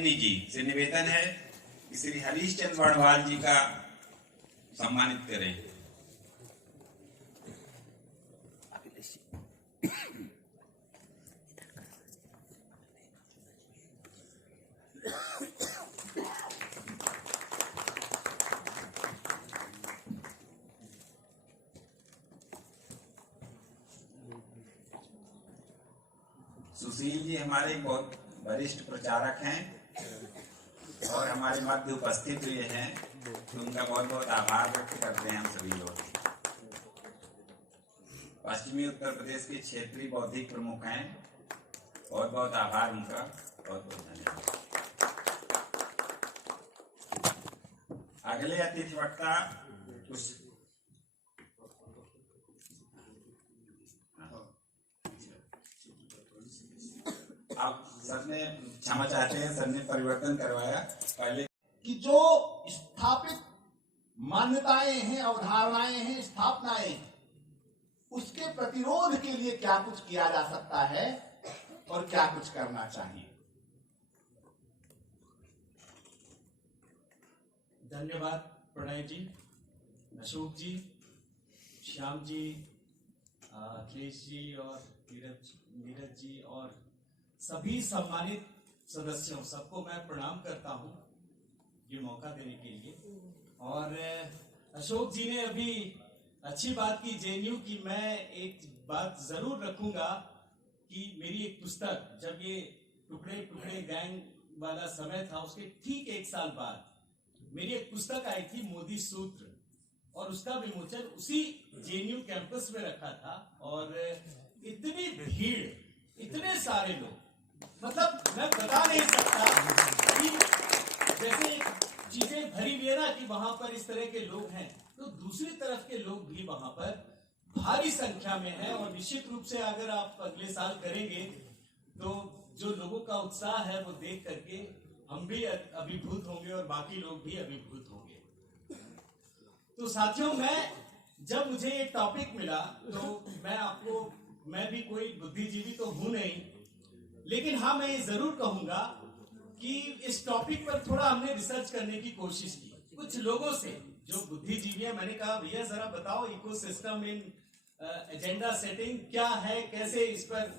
नंदिनी जी से निवेदन है कि श्री हरीश चंद्र वर्णवाल जी का सम्मानित करें। सुशील जी हमारे बहुत वरिष्ठ प्रचारक हैं और हमारे मध्य उपस्थित हुए हैं, तो उनका बहुत बहुत आभार व्यक्त करते हैं हम सभी लोग। पश्चिमी उत्तर प्रदेश के क्षेत्रीय बौद्धिक प्रमुख हैं, बहुत बहुत आभार उनका, बहुत बहुत धन्यवाद। अगले अतिथि वक्ता कुछ आप सर ने क्षमा चाहते हैं, सर ने परिवर्तन करवाया पहले कि जो स्थापित मान्यताएं हैं, अवधारणाएं हैं, स्थापनाएं हैं, उसके प्रतिरोध के लिए क्या कुछ किया जा सकता है और क्या कुछ करना चाहिए। धन्यवाद प्रणय जी, अशोक जी, श्याम जी, अखिलेश जी और नीरज जी और सभी सम्मानित सदस्यों, सबको मैं प्रणाम करता हूं ये मौका देने के लिए। और अशोक जी ने अभी अच्छी बात की जेएनयू की। मैं एक बात जरूर रखूंगा कि मेरी एक पुस्तक, जब ये टुकड़े टुकड़े गैंग वाला समय था, उसके ठीक 1 साल बाद मेरी एक पुस्तक आई थी मोदी सूत्र, और उसका विमोचन उसी जेएनयू कैंपस में रखा था। और इतनी भीड़, इतने सारे लोग, मतलब मैं बता नहीं सकता कि जैसे चीजें भरी हुई है ना कि वहां पर इस तरह के लोग हैं, तो दूसरी तरफ के लोग भी वहां पर भारी संख्या में हैं। और निश्चित रूप से अगर आप अगले साल करेंगे तो जो लोगों का उत्साह है वो देख करके हम भी अभिभूत होंगे और बाकी लोग भी अभिभूत होंगे। तो साथियों, जब मुझे ये टॉपिक मिला तो मैं भी कोई बुद्धिजीवी तो हूं नहीं, लेकिन हाँ, मैं ये जरूर कहूंगा कि इस टॉपिक पर थोड़ा हमने रिसर्च करने की कोशिश की कुछ लोगों से जो बुद्धिजीवी है। मैंने कहा भैया जरा बताओ इकोसिस्टम इन एजेंडा सेटिंग क्या है, कैसे इस पर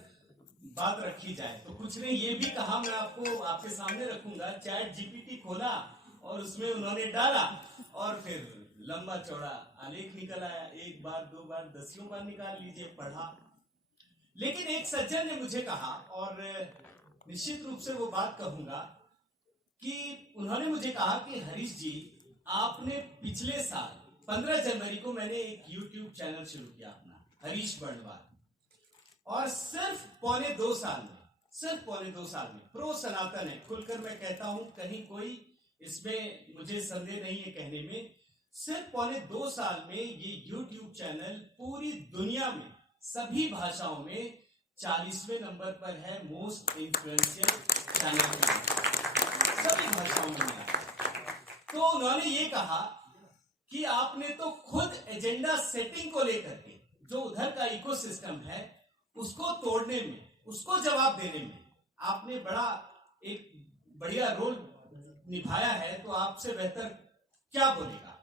बात रखी जाए। तो कुछ ने ये भी कहा, मैं आपको आपके सामने रखूंगा, चैट जीपीटी खोला और उसमें उन्होंने डाला और फिर लंबा चौड़ा आलेख निकल आया। 1 बार 2 बार 10 बार निकाल लीजिए, पढ़ा। लेकिन एक सज्जन ने मुझे कहा, और निश्चित रूप से वो बात कहूंगा, कि उन्होंने मुझे कहा कि हरीश जी, आपने पिछले साल 15 जनवरी को मैंने एक YouTube चैनल शुरू किया अपना, हरीश वर्णवाल, और सिर्फ पौने 2 साल में प्रो सनातन है, खुलकर मैं कहता हूं, कहीं कोई इसमें मुझे संदेह नहीं है कहने में, सिर्फ पौने 2 साल में ये YouTube चैनल पूरी दुनिया में सभी भाषाओं में 40वें नंबर पर है मोस्ट इन्फ्लुएंशियल चैनल, सभी भाषाओं में। तो उन्होंने ये कहा कि आपने तो खुद एजेंडा सेटिंग को लेकर के जो उधर का इकोसिस्टम है उसको तोड़ने में, उसको जवाब देने में आपने एक बढ़िया रोल निभाया है, तो आपसे बेहतर क्या बोलेगा।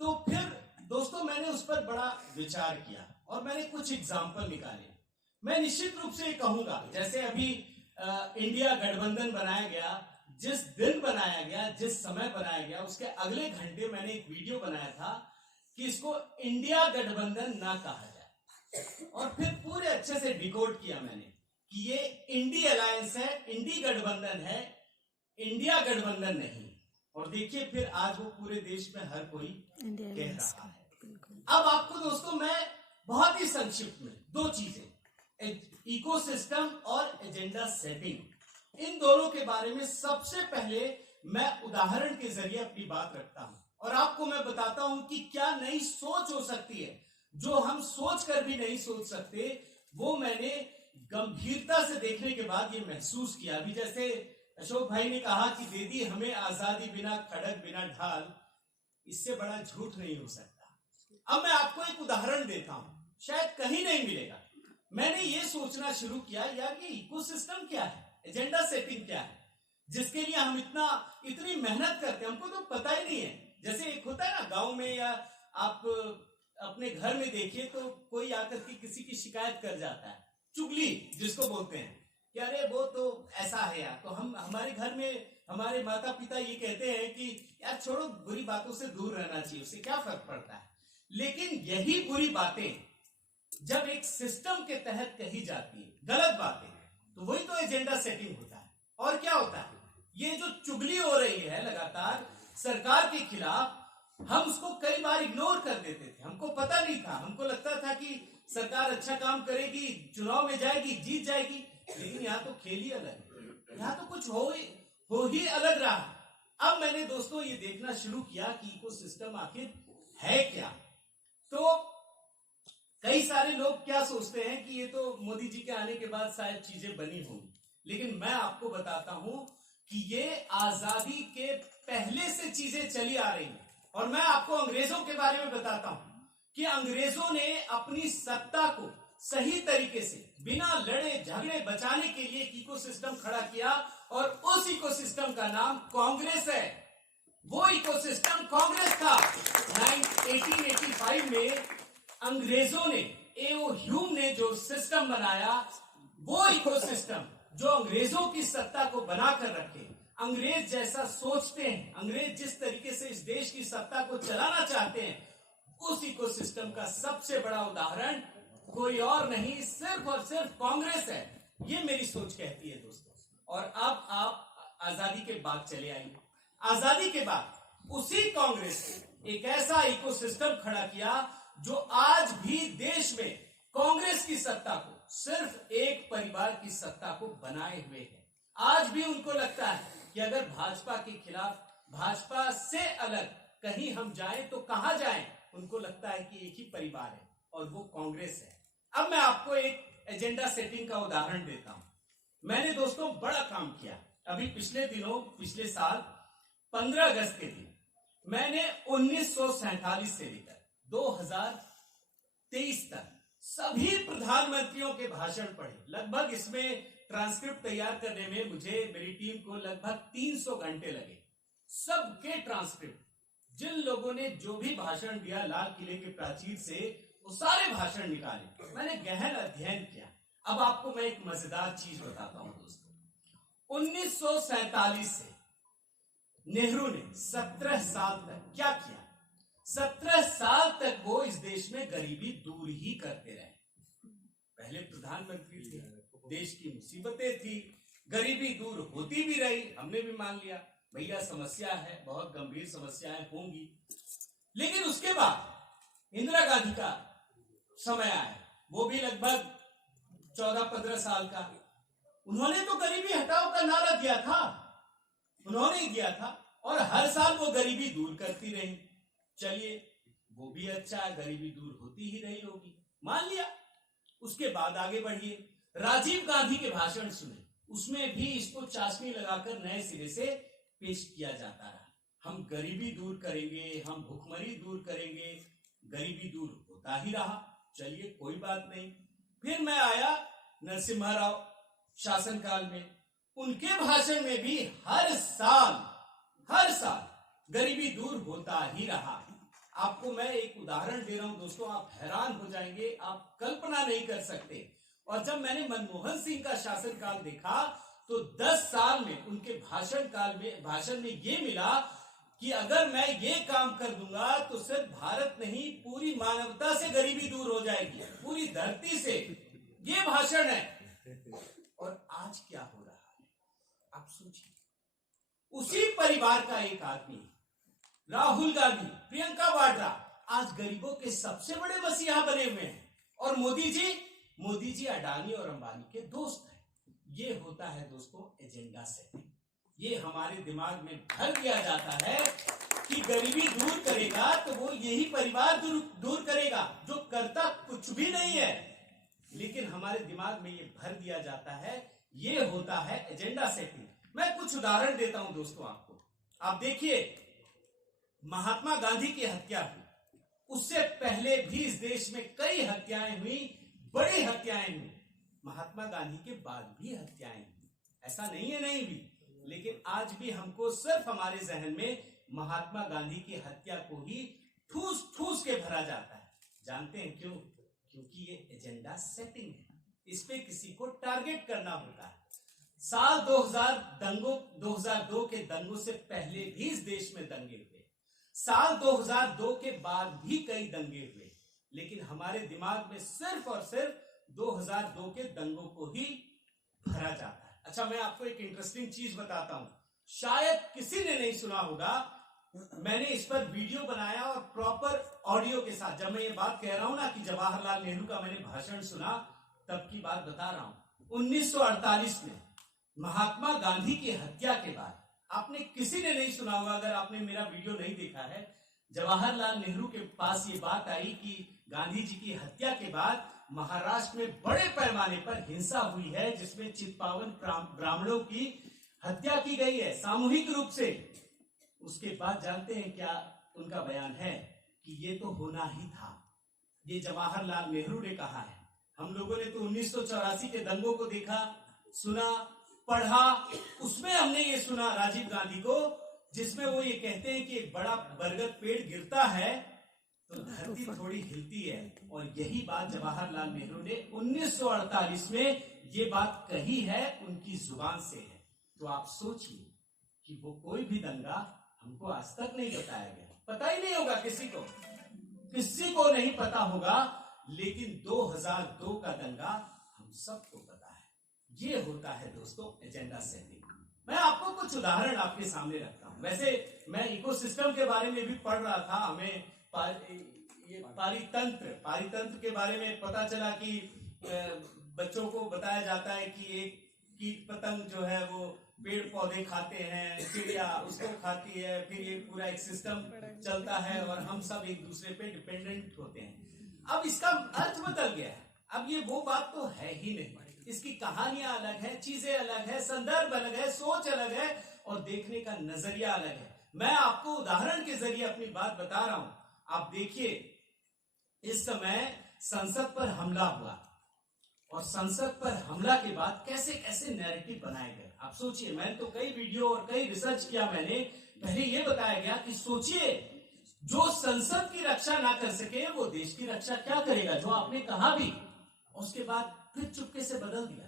तो फिर दोस्तों, मैंने उस पर बड़ा विचार किया और मैंने कुछ एग्जाम्पल निकाले। मैं निश्चित रूप से कहूंगा, जैसे अभी इंडिया गठबंधन बनाया गया, जिस दिन बनाया गया, जिस समय बनाया गया, उसके अगले घंटे मैंने एक वीडियो बनाया था कि इसको इंडिया गठबंधन ना कहा जाए, और फिर पूरे अच्छे से डिकोड किया मैंने कि ये इंडी अलायंस है, इंडी गठबंधन है, इंडिया गठबंधन नहीं। और देखिए फिर आज वो पूरे देश में हर कोई कह रहा है। अब आपको दोस्तों मैं बहुत ही संक्षिप्त में 2 चीजें, इकोसिस्टम और एजेंडा सेटिंग, इन दोनों के बारे में सबसे पहले मैं उदाहरण के जरिए अपनी बात रखता हूं और आपको मैं बताता हूं कि क्या नई सोच हो सकती है जो हम सोच कर भी नहीं सोच सकते। वो मैंने गंभीरता से देखने के बाद ये महसूस किया। अभी जैसे अशोक भाई ने कहा कि दे दी हमें आजादी बिना खड़ग बिना ढाल, इससे बड़ा झूठ नहीं हो सकता। अब मैं आपको एक उदाहरण देता हूं, शायद कहीं नहीं मिलेगा। मैंने ये सोचना शुरू किया, यार ये इकोसिस्टम क्या है, एजेंडा सेटिंग क्या है। जिसके लिए हम इतनी मेहनत करते हैं, हमको तो पता ही नहीं है। जैसे एक होता है ना गांव में, या आप अपने घर में देखिए तो कोई आकर के किसी की शिकायत कर जाता है, चुगली जिसको बोलते हैं कि अरे वो तो ऐसा है यार। तो हम हमारे घर में हमारे माता पिता ये कहते हैं कि यार छोड़ो, बुरी बातों से दूर रहना चाहिए, उससे क्या फर्क पड़ता है। लेकिन यही बुरी बातें जब एक सिस्टम के तहत कही जाती है, गलत बातें, तो वही तो एजेंडा सेटिंग होता है। और क्या होता है, ये जो चुगली हो रही है लगातार सरकार के खिलाफ, हम उसको कई बार इग्नोर कर देते थे, हमको पता नहीं था, हमको लगता था कि सरकार अच्छा काम करेगी, चुनाव में जाएगी, जीत जाएगी। लेकिन यहाँ तो खेल ही अलग है, यहाँ तो कुछ हो ही अलग रहा। अब मैंने दोस्तों ये देखना शुरू किया कि इकोसिस्टम आखिर है क्या। तो कई सारे लोग क्या सोचते हैं कि ये तो मोदी जी के आने के बाद शायद चीजें बनी होंगी, लेकिन मैं आपको बताता हूं कि ये आजादी के पहले से चीजें चली आ रही हैं। और मैं आपको अंग्रेजों के बारे में बताता हूं कि अंग्रेजों ने अपनी सत्ता को सही तरीके से बिना लड़े झगड़े बचाने के लिए एक इकोसिस्टम खड़ा किया, और उस इकोसिस्टम का नाम कांग्रेस है। वो इकोसिस्टम कांग्रेस था। 1885 में अंग्रेजों ने, एओ ह्यूम ने जो सिस्टम बनाया, वो इकोसिस्टम जो अंग्रेजों की सत्ता को बनाकर रखे, अंग्रेज जैसा सोचते हैं, अंग्रेज जिस तरीके से इस देश की सत्ता को चलाना चाहते हैं, उस इकोसिस्टम का सबसे बड़ा उदाहरण कोई और नहीं, सिर्फ और सिर्फ कांग्रेस है। ये मेरी सोच कहती है दोस्तों। और अब आप आजादी के बाद चले आइए। आजादी के बाद उसी कांग्रेस ने एक ऐसा इकोसिस्टम खड़ा किया जो आज भी देश में कांग्रेस की सत्ता को, सिर्फ एक परिवार की सत्ता को बनाए हुए है। आज भी उनको लगता है कि अगर भाजपा के खिलाफ, भाजपा से अलग कहीं हम जाएं तो कहां जाएं, उनको लगता है कि एक ही परिवार है और वो कांग्रेस है। अब मैं आपको एक एजेंडा सेटिंग का उदाहरण देता हूं। मैंने दोस्तों बड़ा काम किया। अभी पिछले साल 15 अगस्त के दिन मैंने 1947 से लेकर 2023 तक सभी प्रधानमंत्रियों के भाषण पढ़े। लगभग इसमें ट्रांसक्रिप्ट तैयार करने में मेरी टीम को लगभग 300 घंटे लगे। सबके ट्रांसक्रिप्ट, जिन लोगों ने जो भी भाषण दिया लाल किले के प्राचीर से, वो सारे भाषण निकाले, मैंने गहन अध्ययन किया। अब आपको मैं एक मजेदार चीज बताता हूं दोस्तों। 1947 से नेहरू ने 17 साल तक क्या किया? 17 साल तक वो इस देश में गरीबी दूर ही करते रहे। पहले प्रधानमंत्री थे, देश की मुसीबतें थी, गरीबी दूर होती भी रही, हमने भी मान लिया भैया समस्या है, बहुत गंभीर समस्याएं होंगी। लेकिन उसके बाद इंदिरा गांधी का समय आया, वो भी लगभग 14-15 साल का। उन्होंने तो गरीबी हटाओ का नारा दिया था, उन्होंने ही दिया था, और हर साल वो गरीबी दूर करती रही। चलिए वो भी अच्छा है, गरीबी दूर होती ही रही होगी, मान लिया। उसके बाद आगे बढ़िए, राजीव गांधी के भाषण सुने, उसमें भी इसको चाशनी लगाकर नए सिरे से पेश किया जाता रहा। हम गरीबी दूर करेंगे, हम भुखमरी दूर करेंगे, गरीबी दूर होता ही रहा। चलिए कोई बात नहीं। फिर मैं आया नरसिम्हा राव शासनकाल में, उनके भाषण में भी हर साल गरीबी दूर होता ही रहा। आपको मैं एक उदाहरण दे रहा हूं दोस्तों, आप हैरान हो जाएंगे, आप कल्पना नहीं कर सकते। और जब मैंने मनमोहन सिंह का शासनकाल देखा तो 10 साल में उनके भाषण में ये मिला कि अगर मैं ये काम कर दूंगा तो सिर्फ भारत नहीं, पूरी मानवता से गरीबी दूर हो जाएगी, पूरी धरती से। ये भाषण है। और आज क्या हो रहा है आप सोचिए। उसी परिवार का एक आदमी, राहुल गांधी, प्रियंका वाड्रा, आज गरीबों के सबसे बड़े मसीहा बने हुए हैं। और मोदी जी अडानी और अंबानी के दोस्त हैं। ये होता है दोस्तों एजेंडा सेटिंग। ये हमारे दिमाग में भर दिया जाता है कि गरीबी दूर करेगा तो वो यही परिवार दूर करेगा, जो करता कुछ भी नहीं है। लेकिन हमारे दिमाग में ये भर दिया जाता है, ये होता है एजेंडा सेटिंग। मैं कुछ उदाहरण देता हूं दोस्तों आपको। आप देखिए, महात्मा गांधी की हत्या हुई, उससे पहले भी इस देश में कई हत्याएं हुई, बड़ी हत्याएं हुई। महात्मा गांधी के बाद भी हत्याएं हुई, ऐसा नहीं है नहीं हुई। लेकिन आज भी हमको सिर्फ हमारे जहन में महात्मा गांधी की हत्या को ही ठूस ठूस के भरा जाता है। जानते हैं क्यों? क्योंकि ये एजेंडा सेटिंग है, इस पे किसी को टारगेट करना होता है। साल 2002 के दंगों से पहले भी इस देश में दंगे हुए, साल 2002 के बाद भी कई दंगे हुए, लेकिन हमारे दिमाग में सिर्फ और सिर्फ 2002 के दंगों को ही भरा जाता है। अच्छा, मैं आपको एक इंटरेस्टिंग चीज बताता हूं, शायद किसी ने नहीं सुना होगा। मैंने इस पर वीडियो बनाया और प्रॉपर ऑडियो के साथ। जब मैं ये बात कह रहा हूं ना कि जवाहरलाल नेहरू का मैंने भाषण सुना, तब की बात बता रहा हूं। 1948 में महात्मा गांधी की हत्या के बाद, आपने किसी ने नहीं सुना होगा अगर आपने मेरा वीडियो नहीं देखा है, जवाहरलाल नेहरू के पास ये बात आई कि गांधी जी की हत्या के बाद महाराष्ट्र में बड़े पैमाने पर हिंसा हुई है, जिसमें चित्पावन ब्राह्मणों की हत्या की गई है सामूहिक रूप से। उसके बाद जानते हैं क्या उनका बयान है? कि ये तो होना ही था। ये जवाहरलाल नेहरू ने कहा है। हम लोगों ने तो 1984 के दंगों को देखा, सुना, पढ़ा, उसमें हमने ये सुना राजीव गांधी को, जिसमें वो ये कहते हैं कि एक बड़ा बरगद पेड़ गिरता है तो धरती थोड़ी हिलती है। और यही बात जवाहरलाल नेहरू ने 1948 में ये बात कही है, उनकी जुबान से है। तो आप सोचिए कि वो कोई भी दंगा हमको आज तक नहीं बताया गया, पता ही नहीं होगा किसी को नहीं पता होगा, लेकिन 2002 का दंगा हम सबको पता है। ये होता है दोस्तों एजेंडा सेटिंग। मैं आपको कुछ उदाहरण आपके सामने रखता हूं। वैसे मैं इकोसिस्टम के बारे में भी पढ़ रहा था, हमें ये पारितंत्र के बारे में पता चला कि बच्चों को बताया जाता है कि एक कीट पतंग जो है वो पेड़ पौधे खाते हैं, चिड़िया उसको खाती है, फिर ये पूरा एक सिस्टम चलता है और हम सब एक दूसरे पे डिपेंडेंट होते हैं। अब इसका अर्थ बदल गया है। अब ये वो बात तो है ही नहीं। इसकी कहानियां अलग है, चीजें अलग है, संदर्भ अलग है, सोच अलग है और देखने का नजरिया अलग है। मैं आपको उदाहरण के जरिए अपनी बात बता रहा हूं। आप देखिए, इस समय संसद पर हमला हुआ और संसद पर हमला के बाद कैसे कैसे नैरेटिव बनाए गए। आप सोचिए, मैंने तो कई वीडियो और कई रिसर्च किया। मैंने पहले ये बताया गया कि सोचिए, जो संसद की रक्षा ना कर सके वो देश की रक्षा क्या करेगा, जो आपने कहा भी। उसके बाद फिर चुपके से बदल दिया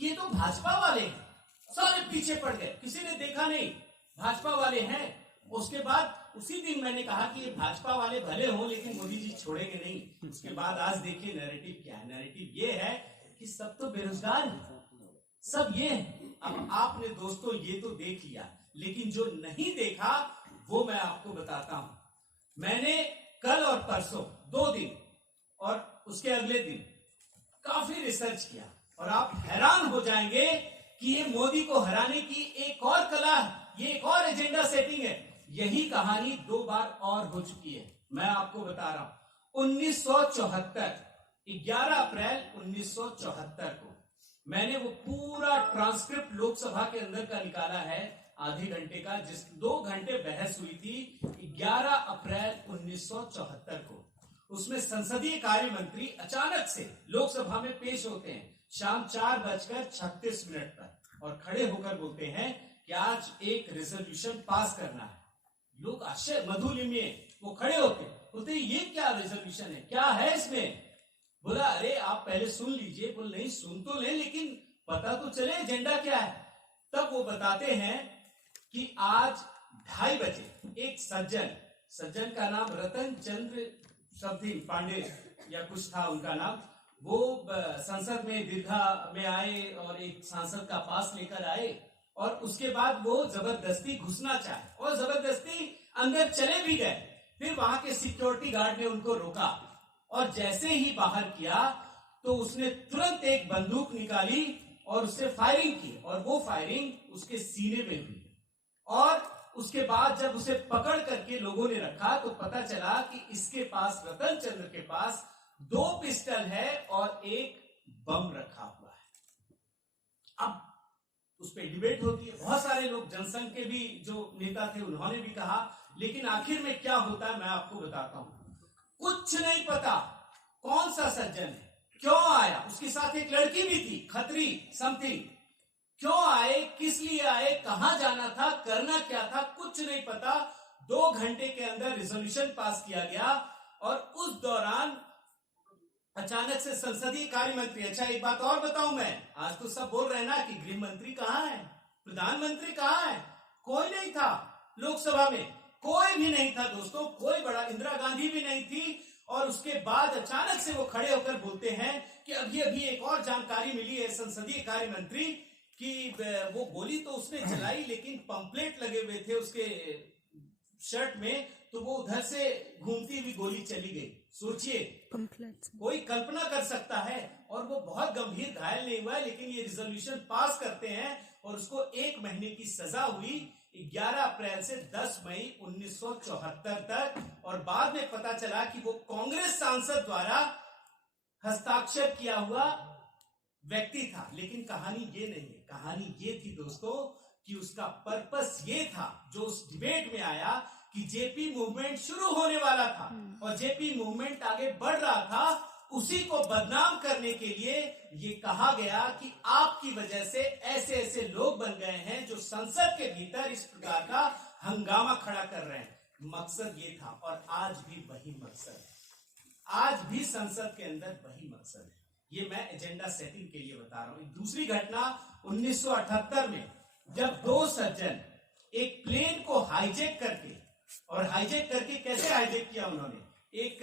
कि ये तो भाजपा वाले हैं, सारे पीछे पड़ गए, किसी ने देखा नहीं, भाजपा वाले हैं। उसके बाद उसी दिन मैंने कहा कि ये भाजपा वाले भले हो लेकिन मोदी जी छोड़ेंगे नहीं। उसके बाद आज देखिए नैरेटिव क्या है। नैरेटिव ये है कि सब तो बेरोजगार हैं, सब ये है। अब आपने दोस्तों ये तो देख लिया, लेकिन जो नहीं देखा वो मैं आपको बताता हूं। मैंने कल और परसों 2 दिन और उसके अगले दिन काफी रिसर्च किया और आप हैरान हो जाएंगे कि ये मोदी को हराने की एक और कला है, ये एक और एजेंडा सेटिंग है। यही कहानी 2 बार और हो चुकी है। मैं आपको बता रहा हूं, 1974 11 अप्रैल 1974 को मैंने वो पूरा ट्रांसक्रिप्ट लोकसभा के अंदर का निकाला है, आधे घंटे का, जिस 2 घंटे बहस हुई थी 11 अप्रैल 1974 को। उसमें संसदीय कार्य मंत्री अचानक से लोकसभा में पेश होते हैं शाम 4:36 पर और खड़े होकर बोलते हैं कि आज एक रेजोल्यूशन पास करना है। लोग आश्चर्य मधुलिम्य, वो खड़े होते बोलते ये क्या रेजोल्यूशन है, क्या है इसमें? बोला अरे आप पहले सुन लीजिए। बोल नहीं, सुन तो ले लेकिन पता तो चले एजेंडा क्या है। तब वो बताते हैं कि आज 2:30 बजे एक सज्जन का नाम रतन चंद्र समथिंग पांडे या कुछ था उनका नाम, वो संसद में दीर्घा में आए और एक सांसद का पास लेकर आए और उसके बाद वो जबरदस्ती घुसना चाहे और जबरदस्ती अंदर चले भी गए। फिर वहां के सिक्योरिटी गार्ड ने उनको रोका और जैसे ही बाहर किया तो उसने तुरंत एक बंदूक निकाली और उससे फायरिंग की और वो फायरिंग उसके सीने में हुई। और उसके बाद जब उसे पकड़ करके लोगों ने रखा तो पता चला कि इसके पास, रतन चंद्र के पास 2 पिस्टल है और एक बम रखा हुआ है। अब उस पर डिबेट होती है, बहुत सारे लोग, जनसंघ के भी जो नेता थे उन्होंने भी कहा, लेकिन आखिर में क्या होता है मैं आपको बताता हूं। कुछ नहीं पता कौन सा सज्जन है, क्यों आया, उसके साथ एक लड़की भी थी, खत्री समथिंग, क्यों आए, किस लिए आए, कहां जाना था, करना क्या था, कुछ नहीं पता। 2 घंटे के अंदर रिजोल्यूशन पास किया गया और उस दौरान अचानक से संसदीय कार्य मंत्री, अच्छा एक बात और बताऊं मैं, आज तो सब बोल रहे हैं ना कि गृह मंत्री कहां है, प्रधानमंत्री कहां है, कोई नहीं था लोकसभा में, कोई भी नहीं था दोस्तों, कोई बड़ा, इंदिरा गांधी भी नहीं थी। और उसके बाद अचानक से वो खड़े होकर बोलते हैं कि अभी अभी एक और जानकारी मिली है संसदीय कार्य मंत्री कि वो गोली तो उसने चलाई लेकिन पंपलेट लगे हुए थे उसके शर्ट में, तो वो उधर से घूमती हुई गोली चली गई। सोचिए, कोई कल्पना कर सकता है। और वो बहुत गंभीर घायल नहीं हुआ है, लेकिन ये रिजोल्यूशन पास करते हैं और उसको 1 महीने की सजा हुई 11 अप्रैल से 10 मई 1974 तक। और बाद में पता चला कि वो कांग्रेस सांसद द्वारा हस्ताक्षर किया हुआ व्यक्ति था। लेकिन कहानी ये नहीं है, कहानी ये थी दोस्तों कि उसका पर्पस ये था, जो उस डिबेट में आया, कि जेपी मूवमेंट शुरू होने वाला था और जेपी मूवमेंट आगे बढ़ रहा था, उसी को बदनाम करने के लिए ये कहा गया कि आपकी वजह से ऐसे ऐसे लोग बन गए हैं जो संसद के भीतर इस प्रकार का हंगामा खड़ा कर रहे हैं। मकसद ये था और आज भी वही मकसद है, आज भी संसद के अंदर वही मकसद है। ये मैं एजेंडा सेटिंग के लिए बता रहा हूं। दूसरी घटना 1978 में, जब 2 सज्जन एक प्लेन को हाईजैक करके, और हाईजैक करके कैसे हाईजैक किया उन्होंने, एक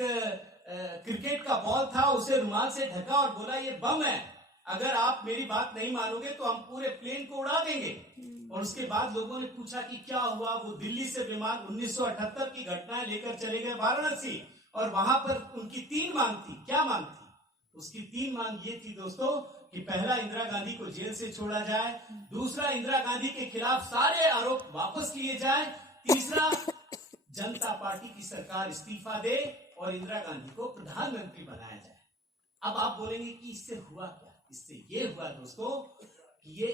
क्रिकेट का बॉल था, उसे रुमाल से ढका और बोला ये बम है, अगर आप मेरी बात नहीं मानोगे तो हम पूरे प्लेन को उड़ा देंगे। और उसके बाद लोगों ने पूछा कि क्या हुआ, वो दिल्ली से विमान 1978 की घटनाएं लेकर चले गए वाराणसी, और वहां पर उनकी 3 मांग थी। क्या मांग थी? उसकी 3 मांग ये थी दोस्तों कि पहला, इंदिरा गांधी को जेल से छोड़ा जाए, दूसरा, इंदिरा गांधी के खिलाफ सारे आरोप वापस लिए जाए, तीसरा, जनता पार्टी की सरकार इस्तीफा दे और इंदिरा गांधी को प्रधानमंत्री बनाया जाए। अब आप बोलेंगे कि इससे हुआ क्या? इससे ये हुआ दोस्तों कि ये,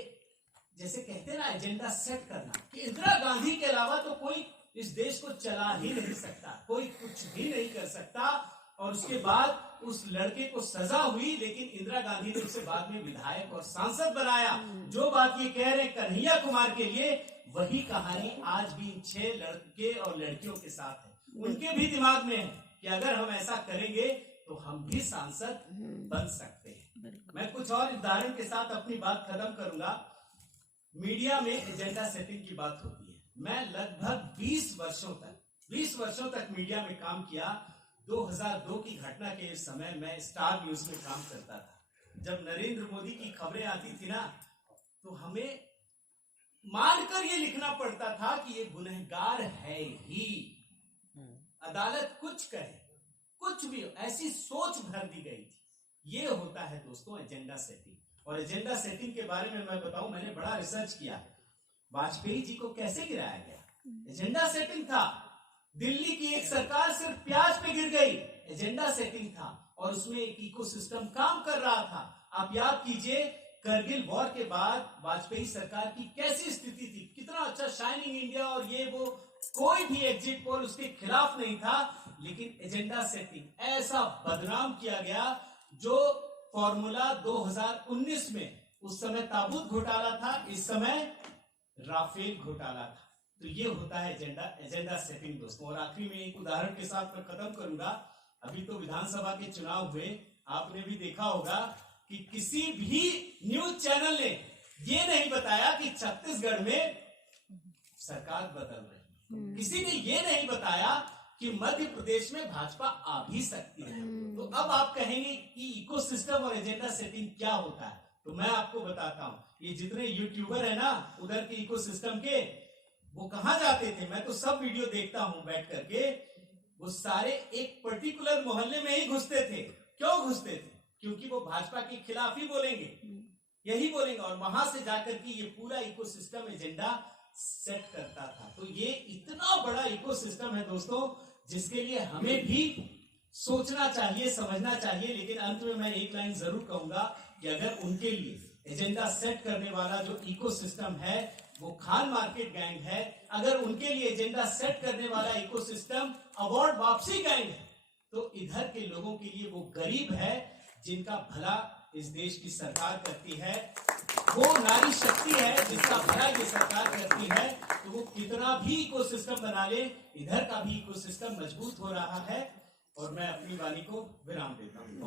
जैसे कहते हैं ना, एजेंडा सेट करना, कि इंदिरा गांधी के अलावा तो कोई इस देश को चला ही नहीं सकता, कोई कुछ भी नहीं कर सकता। और उसके बाद उस लड़के को सजा हुई, लेकिन इंदिरा गांधी ने उसे बाद में विधायक और सांसद बनाया। जो बात ये कह रहे हैं कन्हैया कुमार के लिए, वही कहानी आज भी 6 लड़के और लड़कियों के साथ है। उनके भी दिमाग में है कि अगर हम ऐसा करेंगे तो हम भी सांसद बन सकते हैं। मैं कुछ और उदाहरण के साथ अपनी बात खत्म करूंगा। मीडिया में एजेंडा सेटिंग की बात होती है। मैं लगभग 20 वर्षों तक मीडिया में काम किया। 2002 की घटना के समय मैं स्टार न्यूज में काम करता था। जब नरेंद्र मोदी की खबरें आती थी ना, तो हमें मानकर ये लिखना पड़ता था कि ये गुनहगार है ही, अदालत कुछ कहे, कुछ भी, ऐसी सोच भर दी गई थी। ये होता है दोस्तों एजेंडा सेटिंग। और एजेंडा सेटिंग के बारे में मैं बताऊं, मैंने बड़ा रिसर्च किया। वाजपेयी जी को कैसे गिराया गया? एजेंडा सेटिंग था। दिल्ली की एक सरकार सिर्फ प्याज पे गिर गई, एजेंडा सेटिंग था। और उसमें एक इकोसिस्टम काम कर रहा था। आप याद कीजिए, करगिल वॉर के बाद वाजपेयी सरकार की कैसी स्थिति थी, कितना अच्छा शाइनिंग इंडिया और ये वो, कोई भी एग्जिट पोल उसके खिलाफ नहीं था। लेकिन एजेंडा सेटिंग ऐसा बदनाम किया गया, जो फॉर्मूला 2019 में, उस समय ताबूत घोटाला था, इस समय राफेल घोटाला था। तो ये होता है एजेंडा सेटिंग दोस्तों। और आखिरी में एक उदाहरण के साथ मैं खत्म करूंगा। अभी तो विधानसभा के चुनाव हुए, आपने भी देखा होगा कि किसी भी न्यूज चैनल ने ये नहीं बताया कि छत्तीसगढ़ में सरकार बदल रही है। किसी ने ये नहीं बताया कि मध्य प्रदेश में भाजपा आ भी सकती है। तो अब आप कहेंगे कि इकोसिस्टम और एजेंडा सेटिंग क्या होता है? तो मैं आपको बताता हूं। ये जितने यूट्यूबर है ना उधर के इकोसिस्टम के, वो कहां जाते थे? मैं तो सब वीडियो देखता हूं बैठ करके। वो सारे एक पर्टिकुलर मोहल्ले में ही घुसते थे। क्यों घुसते थे? क्योंकि वो भाजपा के खिलाफ ही बोलेंगे, यही बोलेंगे, और वहां से जाकर के ये पूरा इकोसिस्टम एजेंडा सेट करता था। तो ये इतना बड़ा इकोसिस्टम है दोस्तों, जिसके लिए हमें भी सोचना चाहिए, समझना चाहिए। लेकिन अंत में मैं एक लाइन जरूर कहूंगा कि अगर उनके लिए एजेंडा सेट करने वाला जो इकोसिस्टम है वो खान मार्केट गैंग है, अगर उनके लिए एजेंडा सेट करने वाला इकोसिस्टम अवार्ड वापसी गैंग है, तो इधर के लोगों के लिए वो गरीब है जिनका भला इस देश की सरकार करती है, वो नारी शक्ति है जिसका भला ये सरकार करती है, तो वो कितना भी इकोसिस्टम बना ले, इधर का भी इकोसिस्टम मजबूत हो रहा है। और मैं अपनी वाणी को विराम देता हूँ।